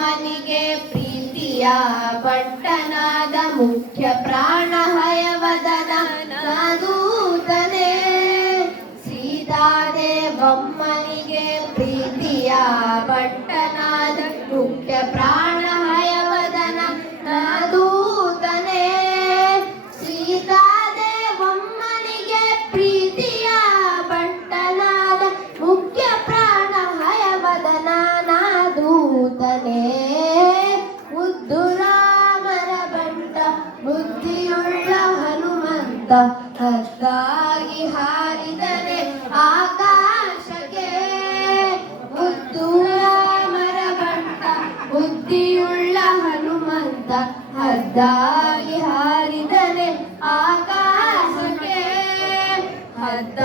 ಬೊಮ್ಮನಿಗೆ ಪ್ರೀತಿಯ ಪಟ್ಟಣದ ಮುಖ್ಯ ಪ್ರಾಣ ಹಯವದನ ದೂತನೇ ಸೀತಾದೇವಮ್ಮನಿಗೆ ಪ್ರೀತಿಯ ಪಟ್ಟಣದ ಕೂತಲೇ ಮುದ್ದು ರಾಮರ ಬಂಟ, ಬುದ್ಧಿಯುಳ್ಳ ಹನುಮಂತ, ಹದ್ದಾಗಿ ಹಾರಿದನೆ ಆಕಾಶಕ್ಕೆ. ಮುದ್ದು ರಾಮರ ಬಂಟ, ಬುದ್ಧಿಯುಳ್ಳ ಹನುಮಂತ, ಹದ್ದಾಗಿ ಹಾರಿದನೆ ಆಕಾಶಕ್ಕೆ. ಹದ್ದ